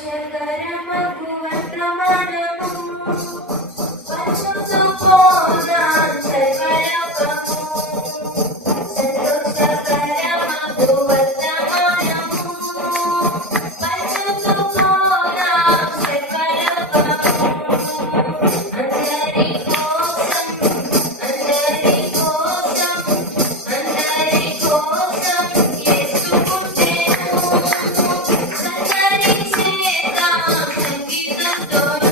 षकरमभुवन् प्रमाणम् girl.